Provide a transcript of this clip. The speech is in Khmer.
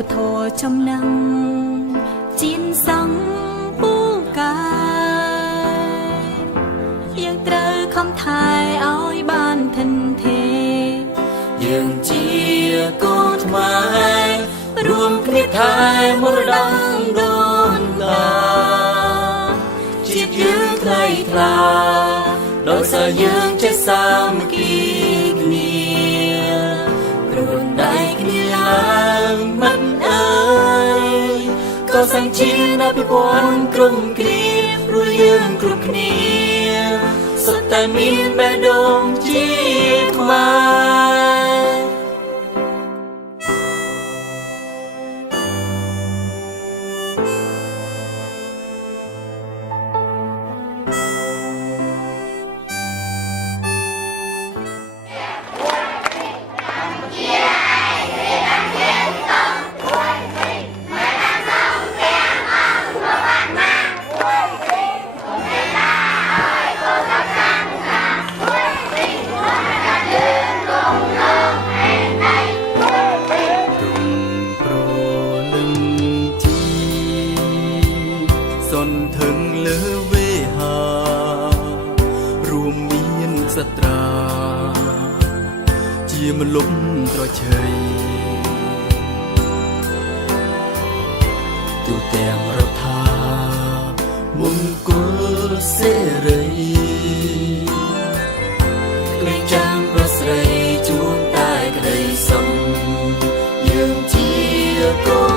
ពធចំណងជីនសង្ឃពូកាយើងត្រូវខំថែឲ្យបានធិនទេយើងជាកូនខ្មែររួមគ្នាថែមរតកដូនតាជាតិយើងថ្លៃថ្លាដោយសារយើងចេះសាមគ្គីគ្នារួនដៃគ្នាឡើងមិនអើយកសាងជាតិអភិវឌ្ឍក្រុមគ្នាព្រោះយើងគ្រប់គ្នាសុទ្ធតែមានបេះដូងជាខ្មែរសន្ធឹងលើវេហារួមមានសត្រាជាមលុំត្រឆៃទូទាំងរដ្ឋាមង្គលសេរីក្លែងចាំប្រស្រីជួនតែក្តីសុំយើងជាកូន